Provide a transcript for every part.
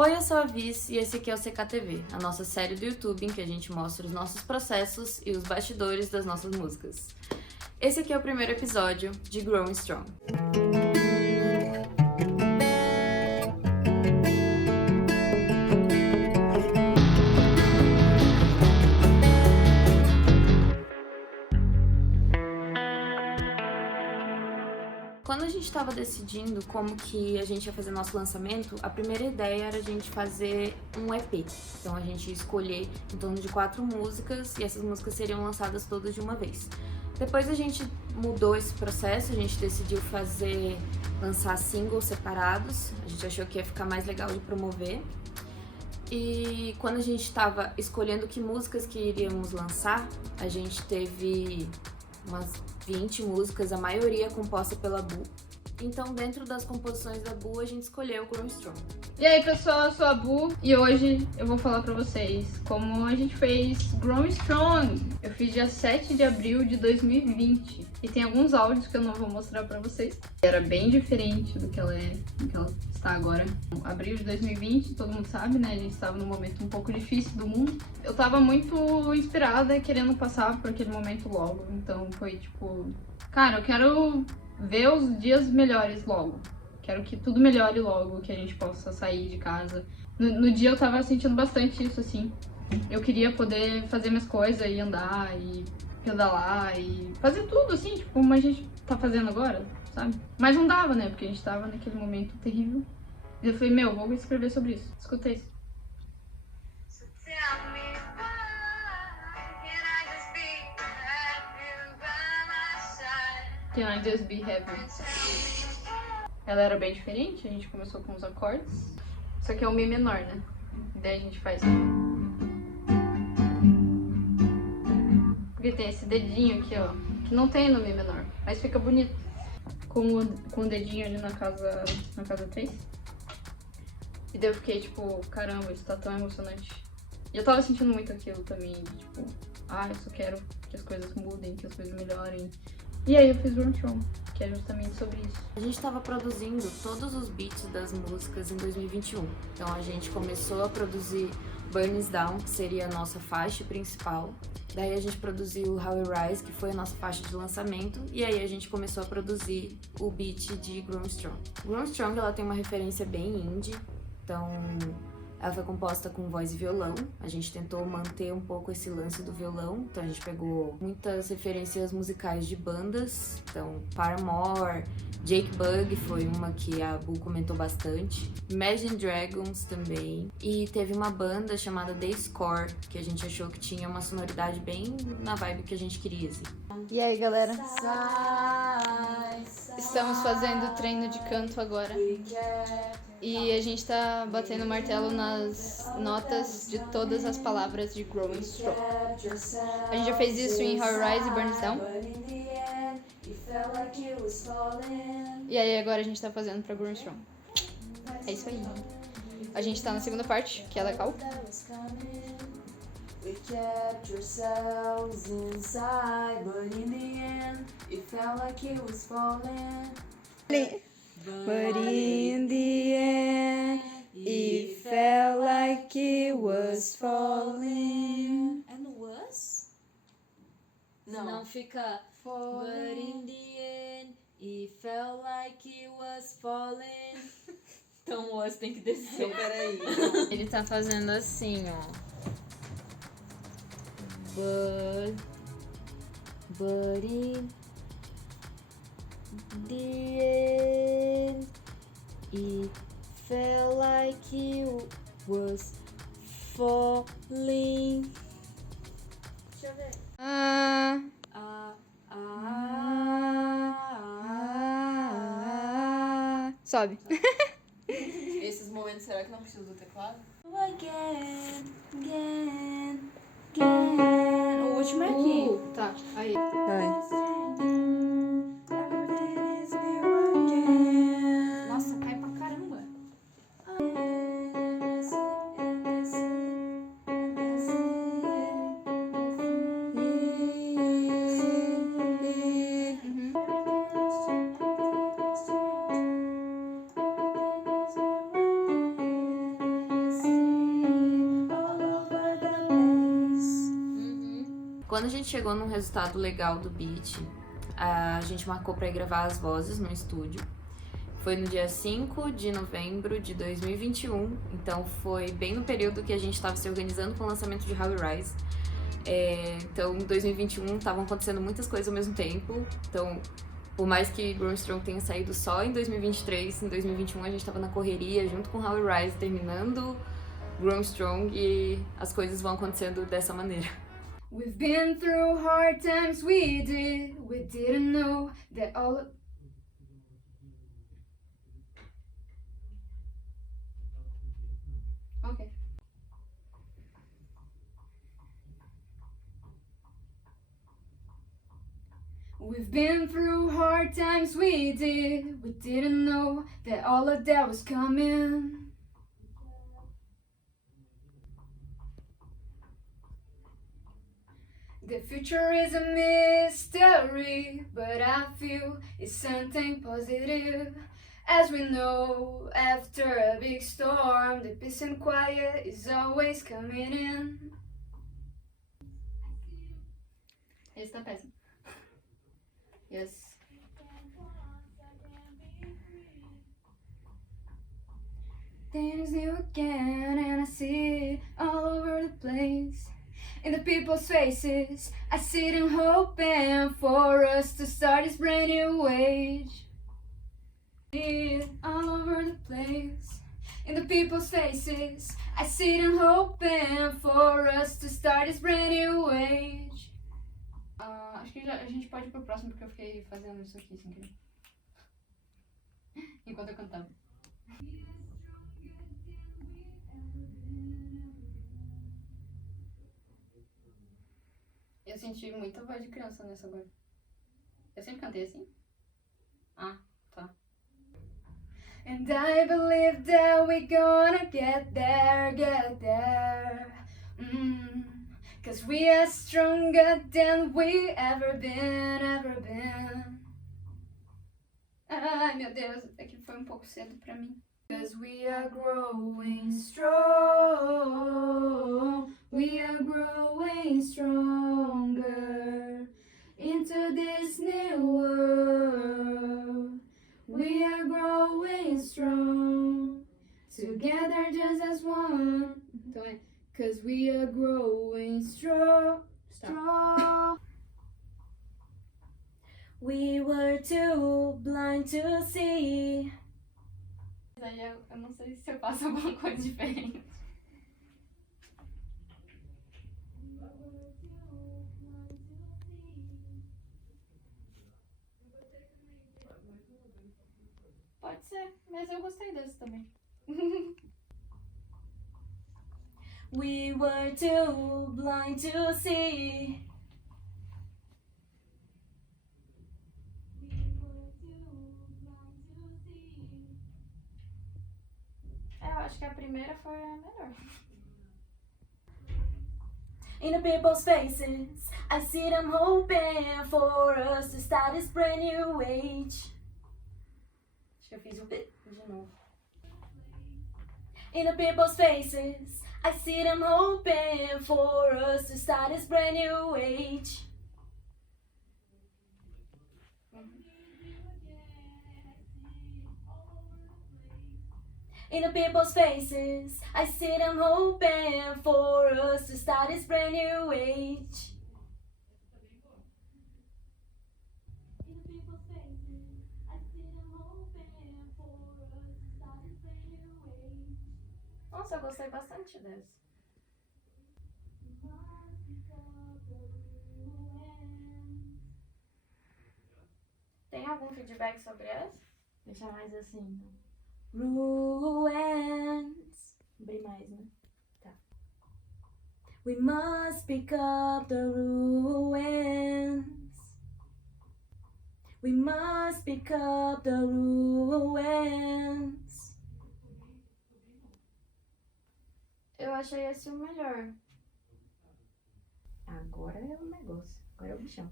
Oi, eu sou a Viz e esse aqui é o CKTV, a nossa série do YouTube em que a gente mostra os nossos processos e os bastidores das nossas músicas. Esse aqui é o primeiro episódio de Growing Strong. Quando a gente estava decidindo como que a gente ia fazer nosso lançamento, a primeira ideia era a gente fazer um EP. Então a gente ia escolher em torno de 4 músicas e essas músicas seriam lançadas todas de uma vez. Depois a gente mudou esse processo, a gente decidiu lançar singles separados, a gente achou que ia ficar mais legal de promover. E quando a gente estava escolhendo que músicas que iríamos lançar, a gente teve umas 20 músicas, a maioria composta pela Bu. Então, dentro das composições da Bu, a gente escolheu Growing Strong. E aí, pessoal, eu sou a Bu e hoje eu vou falar pra vocês como a gente fez Growing Strong. Eu fiz dia 7 de abril de 2020 e tem alguns áudios que eu não vou mostrar pra vocês. Era bem diferente do que ela está agora. Abril de 2020, todo mundo sabe, né? A gente estava num momento um pouco difícil do mundo. Eu tava muito inspirada, querendo passar por aquele momento logo. Então foi tipo, cara, eu quero ver os dias melhores logo. Quero que tudo melhore logo, que a gente possa sair de casa. No dia eu tava sentindo bastante isso, assim. Eu queria poder fazer minhas coisas e andar e pedalar e fazer tudo, assim, tipo, como a gente tá fazendo agora, sabe? Mas não dava, né? Porque a gente tava naquele momento terrível. E eu falei, vou escrever sobre isso. Escuta isso. Can I just be happy? Ela era bem diferente, a gente começou com os acordes. Isso aqui é o Mi menor, né? Daí a gente faz... Porque tem esse dedinho aqui, ó, que não tem no Mi menor, mas fica bonito. Com o dedinho ali na casa 3. E daí eu fiquei tipo, caramba, isso tá tão emocionante. E eu tava sentindo muito aquilo também, tipo, eu só quero que as coisas mudem, que as coisas melhorem. E aí eu fiz Growing Strong, que é justamente sobre isso. A gente estava produzindo todos os beats das músicas em 2021. Então a gente começou a produzir Burns Down, que seria a nossa faixa principal. Daí a gente produziu How We Rise, que foi a nossa faixa de lançamento. E aí a gente começou a produzir o beat de Growing Strong. Growing Strong, ela tem uma referência bem indie. Então ela foi composta com voz e violão. A gente tentou manter um pouco esse lance do violão. Então a gente pegou muitas referências musicais de bandas. Então Paramore, Jake Bugg foi uma que a Bu comentou bastante. Imagine Dragons também. E teve uma banda chamada The Score, que a gente achou que tinha uma sonoridade bem na vibe que a gente queria, assim. E aí, galera? Estamos fazendo treino de canto agora. E a gente tá batendo martelo nas notas de todas as palavras de Growing Strong. A gente já fez isso em How I Rise e Burns Down. E aí agora a gente tá fazendo pra Growing Strong. É isso aí. A gente tá na segunda parte, que é legal. We kept yourselves inside, but in the end, it felt like it was falling. But in the end, it felt like it was falling. And was? Não Fica falling. But in the end, it felt like it was falling. Então o was tem que descer. Então, peraí. Ele tá fazendo assim, ó. But in the end, it felt like it was falling. Deixa eu ver. Sobe. Esses momentos, será que não precisa do teclado? Again, again, again. O último é aqui. Tá, aí. Nossa, cai pra caramba. quando a gente chegou num resultado legal do beat, a gente marcou pra ir gravar as vozes no estúdio. Foi no dia 5 de novembro de 2021, então foi bem no período que a gente estava se organizando com o lançamento de How We Rise. Então, em 2021 estavam acontecendo muitas coisas ao mesmo tempo, então por mais que Growing Strong tenha saído só em 2023, em 2021 a gente estava na correria junto com How We Rise, terminando Growing Strong, e as coisas vão acontecendo dessa maneira. We've been through hard times, we didn't know that all. Okay. We've been through hard times, we didn't know that all of that was coming. The future is a mystery, but I feel it's something positive. As we know, after a big storm, the peace and quiet is always coming in. Esse tá péssimo. Yes. Things new again, and I see it all over the place. In the people's faces, I see them hoping for us to start this brand new age. It all over the place. In the people's faces, I see them hoping for us to start this brand new age. Acho que a gente pode ir pro próximo porque eu fiquei fazendo isso aqui sem querer. Enquanto eu cantava. Eu senti muita voz de criança nessa agora. Eu sempre cantei assim? Ah, tá. And I believe that we're gonna get there. Cause we are stronger than we ever been. Ai, meu Deus, é que foi um pouco cedo pra mim. Cause we are growing strong. We are growing stronger into this new world. We are growing strong together just as one. Então é, cause we are growing strong. We were too blind to see. Aí eu não sei se eu faço alguma coisa diferente. Pode ser, mas eu gostei desse também. We were too blind to see. Eu acho que a primeira foi a melhor. In the people's faces, I see them hoping for us to start this brand new age. Acho que eu fiz de novo. In the people's faces, I see them hoping for us to start this brand new age. In the people's faces, I see them hoping for us to start this brand new age. In the people's faces, I see them hoping for us to start this brand new age. Nossa, eu gostei bastante dessa. Tem algum feedback sobre essa? Deixa mais assim. Ruins. Abrir mais, né? Tá. We must pick up the ruins. We must pick up the ruins. Eu achei esse o melhor. Agora é o negócio, agora é o bichão.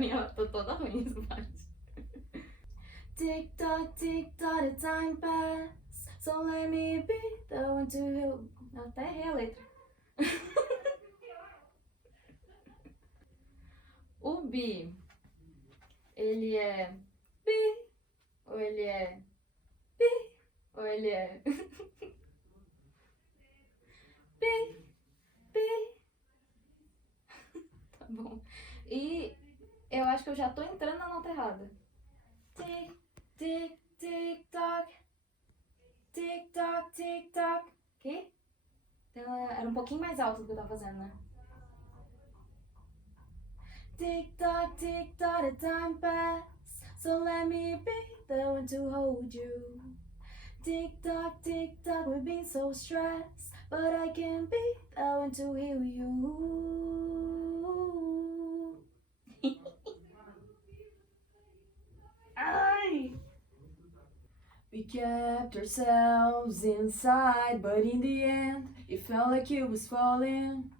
mim eu tô toda ruim essa parte. Tick tock, the time pass. So let me be the one to you. Eu até errei a letra. O bi, ele é bi, ou ele é bi, ou ele é bi, bi. Tá bom. E eu acho que eu já tô entrando na nota errada. Tick, tick, tick tock. Tick tock, tick tock. Que? Então, era um pouquinho mais alto do que eu tava fazendo, né? Tick tock, the time pass. So let me be the one to hold you. Tick tock, we've been so stressed, but I can be the one to heal you. Ai! We kept ourselves inside, but in the end, it felt like it was falling.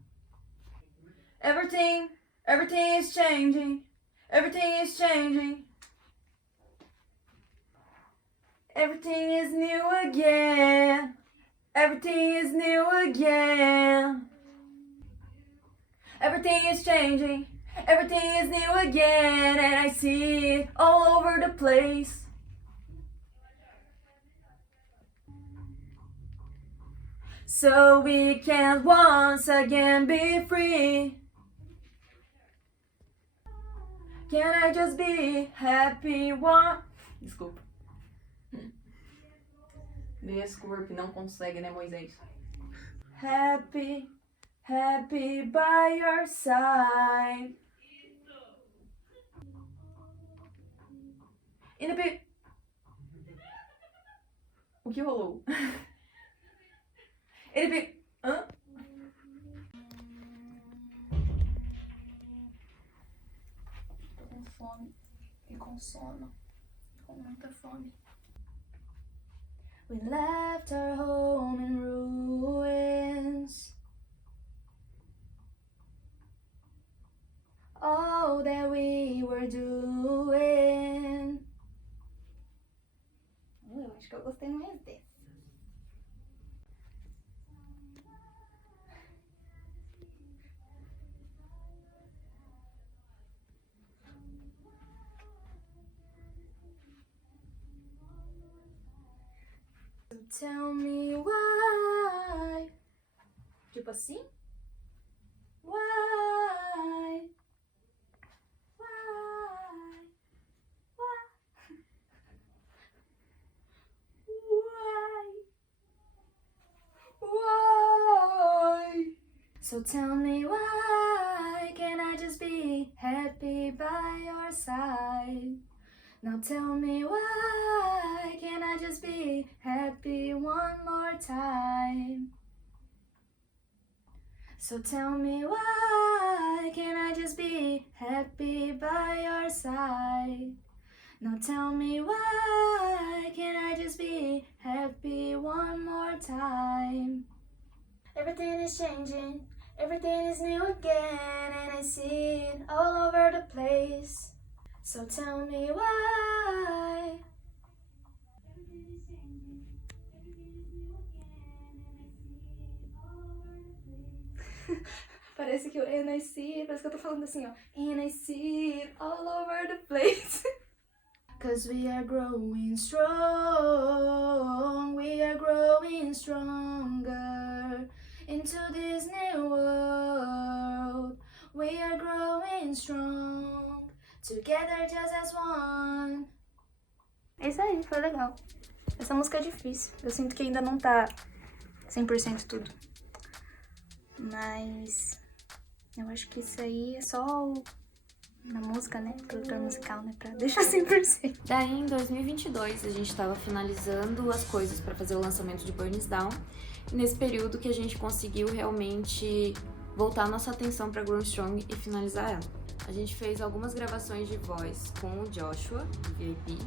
Everything is changing. Everything is changing. Everything is new again. Everything is new again. Everything is changing. Everything is new again, and I see it all over the place. So we can once again be free. Can I just be happy one? Desculpa. Desculpe, não consegue, né, Moisés? Happy, happy by your side. In the bit. O que rolou? Ele. Hã? Tô com fome e com sono. Com muita fome. We left our home in ruins. All that we were doing. Eu acho que eu gostei mais desse. Tell me why. Tipo assim? Why? Why? Why? Why? So tell me why can I just be happy by your side? Now tell me why can I just be happy one more time? So tell me why can I just be happy by your side? Now tell me why can I just be happy one more time? Everything is changing, everything is new again, and I see it all over the place. So tell me why. Parece que eu and I see it, parece que eu tô falando assim, ó. And I see it all over the place. Cause we are growing strong, we are growing stronger into this new world. We are growing strong, together just as one. É isso aí, foi legal. Essa música é difícil, eu sinto que ainda não tá 100% tudo. Mas eu acho que isso aí é só na música, né? Produtor musical, né? Pra deixar 100%. Daí, em 2022, a gente tava finalizando as coisas pra fazer o lançamento de Burn It Down. E nesse período que a gente conseguiu realmente voltar nossa atenção pra Growing Strong e finalizar ela. A gente fez algumas gravações de voz com o Joshua, do VIP.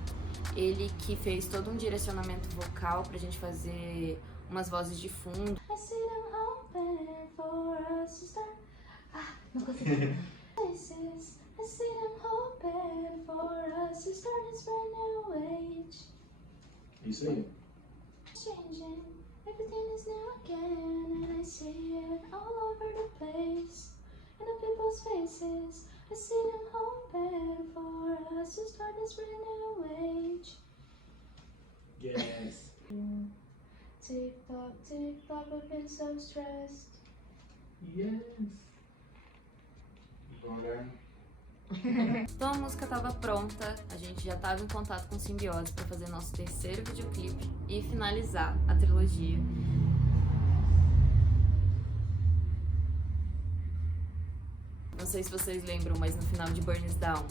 Ele que fez todo um direcionamento vocal pra gente fazer umas vozes de fundo. I see them hoping for us to start. Ah, não consegui. Places, I see them hoping. hoping for us to start this brand new age. Isso aí. It's changing, everything is new again, and I see it all over the place. In the people's faces, I see them hoping for us to start this brand new age. Yes. Tick tock, we've been so stressed. Yes. Devagar. Então a música estava pronta, a gente já estava em contato com Symbiose para fazer nosso terceiro videoclipe e finalizar a trilogia. Não sei se vocês lembram, mas no final de Burn Us Down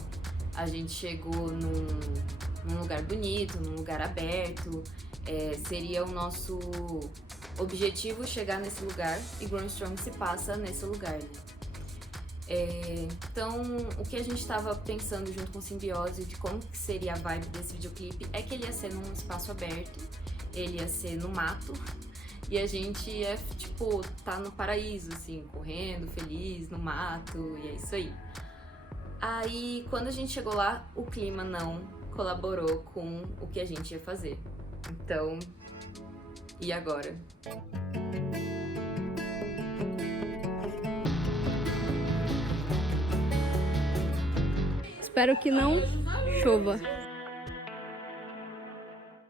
a gente chegou num lugar bonito, num lugar aberto. Seria o nosso objetivo chegar nesse lugar e Growing Strong se passa nesse lugar, né? Então, o que a gente estava pensando junto com Symbiose de como que seria a vibe desse videoclipe é que ele ia ser num espaço aberto, ele ia ser no mato e a gente ia, tipo, tá no paraíso, assim, correndo, feliz, no mato, e é isso aí. Aí, quando a gente chegou lá, o clima não colaborou com o que a gente ia fazer. Então, e agora? Espero que não chova.